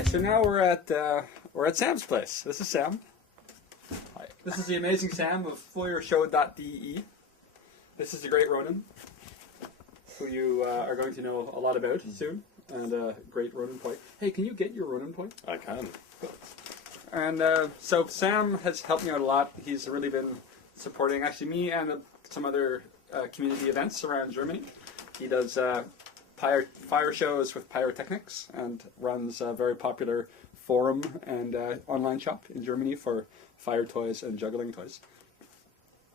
Alright, so now we're at Sam's place. This is Sam. Hi. This is the amazing Sam of Feuershow.de. This is the great Ronan, who you are going to know a lot about soon, and a great Ronan point. Hey, can you get your Ronan point? I can. And so Sam has helped me out a lot. He's really been supporting actually me and some other community events around Germany. He does fire shows with pyrotechnics and runs a very popular forum and online shop in Germany for fire toys and juggling toys.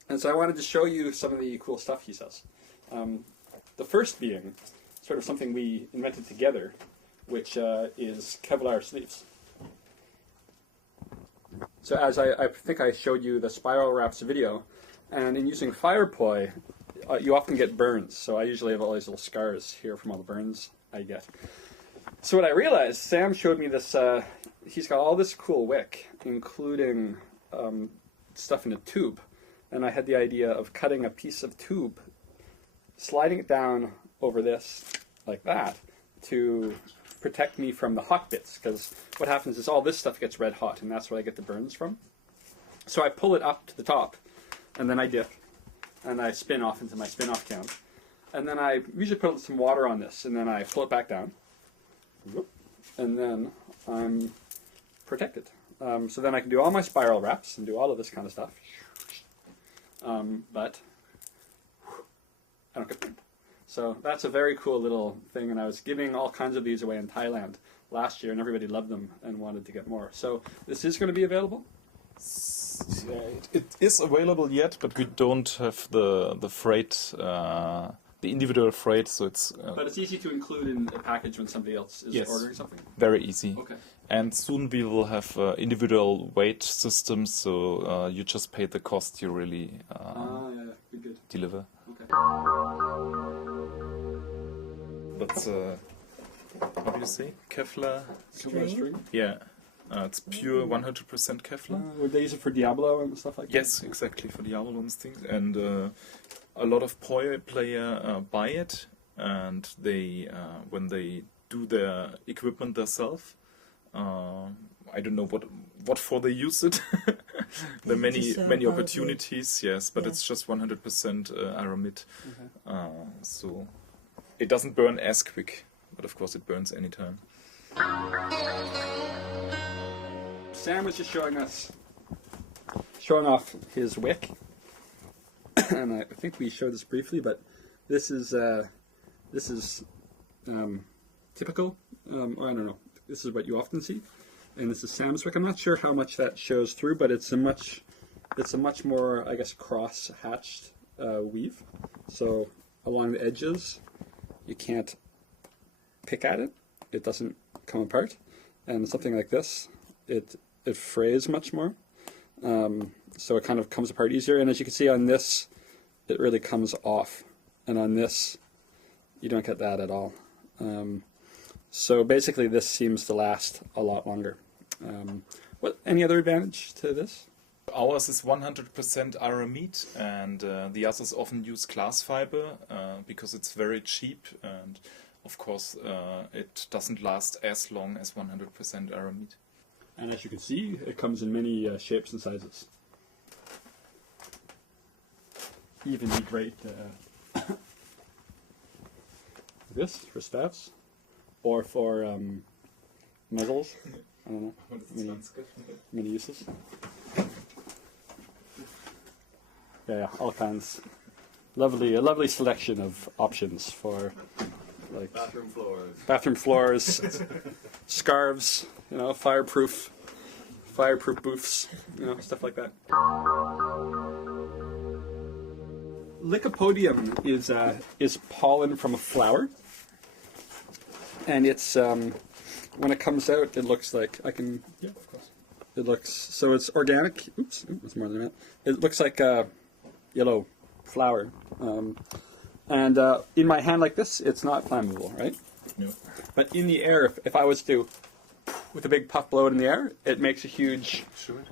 And so I wanted to show you some of the cool stuff he says. The first being sort of something we invented together, which is Kevlar sleeves. So as I think I showed you the spiral wraps video, and in using fire poi, you often get burns. So I usually have all these little scars here from all the burns I get. So what I realized, Sam showed me this, he's got all this cool wick, including stuff in a tube. And I had the idea of cutting a piece of tube, sliding it down over this, like that, to protect me from the hot bits. Because what happens is all this stuff gets red hot, and that's where I get the burns from. So I pull it up to the top, and then I dip, and I spin off into my spin-off cam. And then I usually put some water on this, and then I pull it back down. And then I'm protected. So then I can do all my spiral wraps and do all of this kind of stuff. But I don't get burned. So that's a very cool little thing, and I was giving all kinds of these away in Thailand last year, and everybody loved them and wanted to get more. So this is going to be available? It is available yet, but we don't have the freight, the individual freight, so it's... but it's easy to include in a package when somebody else is ordering something? Very easy. Okay. And soon we will have individual weight systems, so you just pay the cost you really good. deliver. Okay. But, how do you say? Kevlar? String? Yeah. It's pure 100% Kevlar. Would they use it for Diablo and stuff like that? Yes, exactly, for Diablo and things. And a lot of poi player buy it, and they when they do their equipment themselves, I don't know what for they use it. There are many opportunities, yes, but it's just 100% aramid. Okay. So it doesn't burn as quick, but of course it burns anytime. Sam was just showing off his wick, and I think we showed this briefly, but this is typical. Or I don't know. This is what you often see, and this is Sam's wick. I'm not sure how much that shows through, but it's a much more, I guess, cross-hatched weave. So along the edges, you can't pick at it. It doesn't come apart, and something like this, it frays much more, so it kind of comes apart easier. And as you can see on this, it really comes off, and on this, you don't get that at all. So basically, this seems to last a lot longer. Any other advantage to this? Ours is 100% aramid, and the others often use glass fiber because it's very cheap, and of course it doesn't last as long as 100% aramid. And as you can see, it comes in many shapes and sizes. Even the great this for staffs, or for muzzles. I don't know. Many uses. Yeah, all kinds. A lovely selection of options for like bathroom floors, scarves, fireproof booths, stuff like that. Lycopodium is pollen from a flower, and it's when it comes out, it looks like of course. It looks so it's organic. Oops, it's more than that. It looks like a yellow flower, and in my hand like this, it's not flammable, right? No. But in the air, if I was to, with a big puff blow it in the air, it makes a huge... Sure.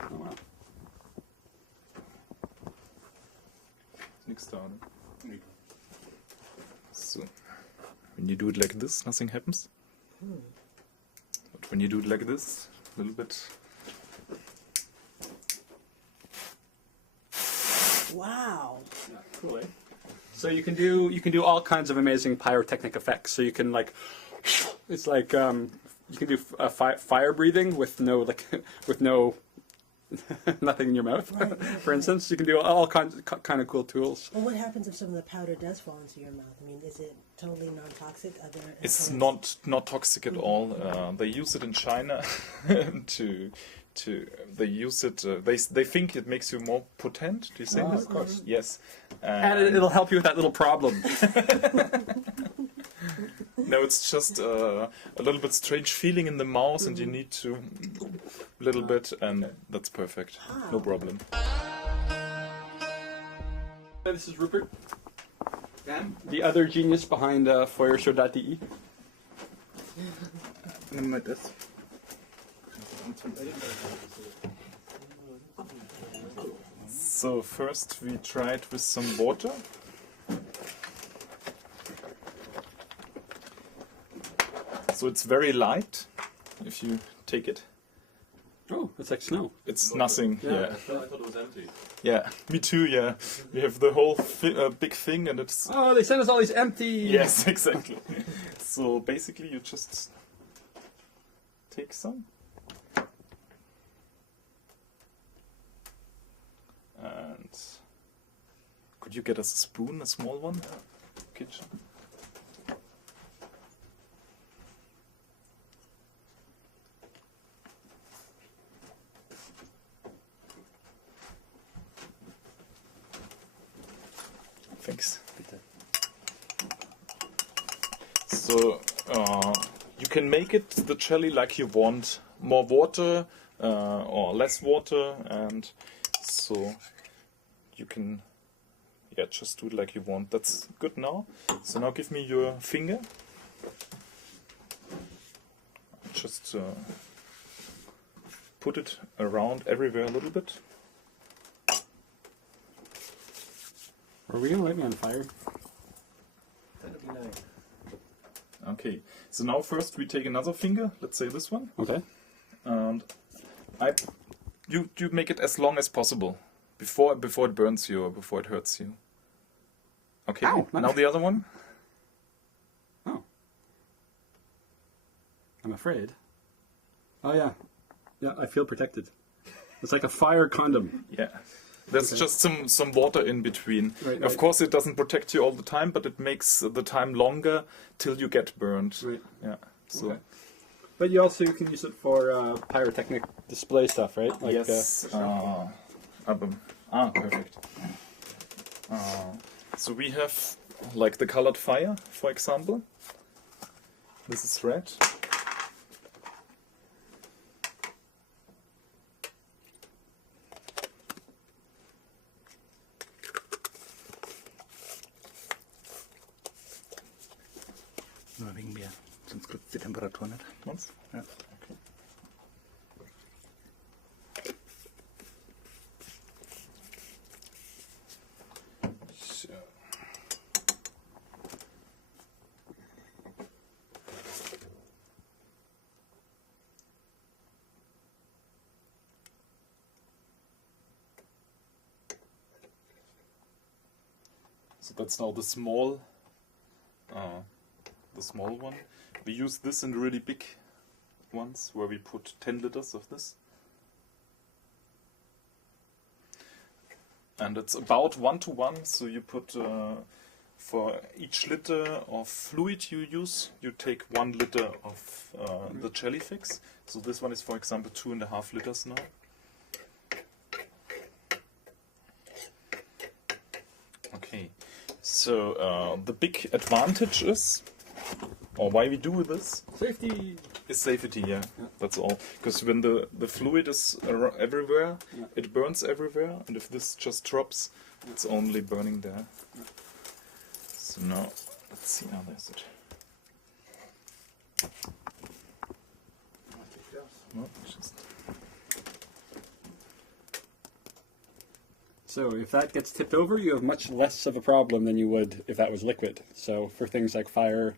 Oh, wow. Nichts da, ne? So. When you do it like this, nothing happens. when you do it like this, a little bit. Wow. Yeah, cool, eh? So you can do all kinds of amazing pyrotechnic effects. So you can like, it's like you can do fire breathing with no with no nothing in your mouth. Right. For instance, you can do all kinds of cool tools. Well, what happens if some of the powder does fall into your mouth? I mean, is it totally non-toxic? It's not toxic at all. They use it in China they use it. They think it makes you more potent. Do you say this? Of course. Yes. And it'll help you with that little problem. No, it's just a little bit strange feeling in the mouth, and you need to a little bit, and that's perfect. No problem. This is Rupert, the other genius behind Feuershow.de. Nimm mal das. So first we try it with some water. So it's very light if you take it. Oh, it's like snow. It's nothing. Yeah. I thought it was empty. Yeah. Me too. Yeah. We have the whole big thing, and it's. Oh, they sent us all these empty. Yes, exactly. So basically, you just take some. And could you get us a spoon, a small one? Kitchen. Thanks. So you can make it the jelly like you want, more water or less water, and so you can just do it like you want. That's good now. So now give me your finger. Just put it around everywhere a little bit. Are we gonna light me on fire? That'd be nice. Okay, so now first we take another finger, let's say this one, Okay. and you make it as long as possible before it burns you or before it hurts you. Okay, Ow, now the other one. Oh. I'm afraid. Oh yeah. Yeah, I feel protected. It's like a fire condom. Yeah. There's Okay. just some water in between. Right, Of right. course, it doesn't protect you all the time, but it makes the time longer till you get burned. Right. Yeah. So Okay. But you also can use it for pyrotechnic display stuff, right? Like, yes. Perfect. So we have like the colored fire, for example. This is red. Nur wegen mir. Sonst kriegt die Temperatur nicht. Once? Ja. Okay. So. So that's now the small one. We use this in really big ones where we put 10 liters of this. And it's about 1:1, so you put for each liter of fluid you use, you take 1 liter of the jelly fix. So this one is, for example, 2.5 liters now. Okay, so the big advantage is, or why we do this, safety. is safety, yeah. That's all. Because when the fluid is everywhere, Yeah. it burns everywhere, and if this just drops, it's only burning there. So now, let's see, now there's it. No, just... So if that gets tipped over, you have much less of a problem than you would if that was liquid. So for things like fire,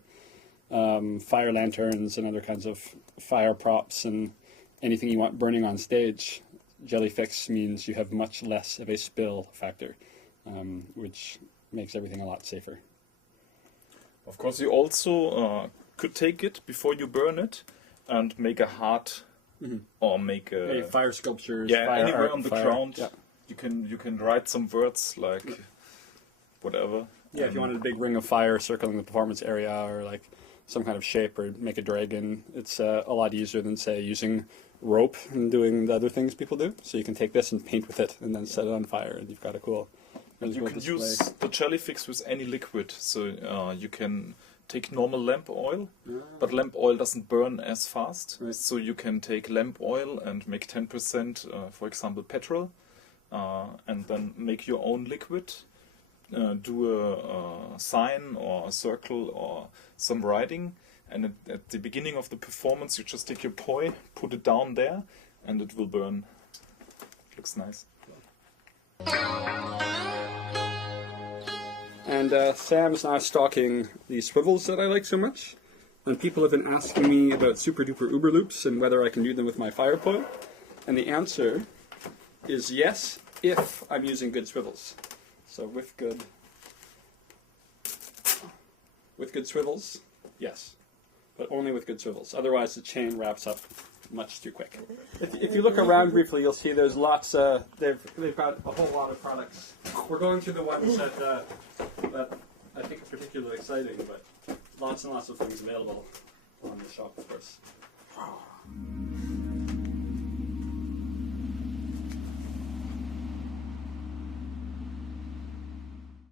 fire lanterns and other kinds of fire props and anything you want burning on stage. Jellyfix means you have much less of a spill factor, which makes everything a lot safer. Of course, you also could take it before you burn it and make a heart or make a Fire sculptures, yeah, fire anywhere art, on the fire- ground. Yeah. You can write some words like whatever. Yeah, if you wanted a big ring of fire circling the performance area, or like some kind of shape, or make a dragon, it's a lot easier than, say, using rope and doing the other things people do. So you can take this and paint with it, and then set it on fire, and you've got a cool. And really you cool can display. use the jellyfix with any liquid. So you can take normal lamp oil, but lamp oil doesn't burn as fast. Right. So you can take lamp oil and make 10%, for example, petrol, and then make your own liquid. Do a sign or a circle or some writing, and at the beginning of the performance you just take your poi, put it down there, and it will burn. Looks nice. And Sam's now stocking these swivels that I like so much. And people have been asking me about super duper uber loops and whether I can do them with my fire poi. And the answer is yes, if I'm using good swivels. So with good swivels, yes, but only with good swivels. Otherwise, the chain wraps up much too quick. If you look around briefly, you'll see there's lots. They've got a whole lot of products. We're going through the ones that I think are particularly exciting, but lots and lots of things available on the shop, of course.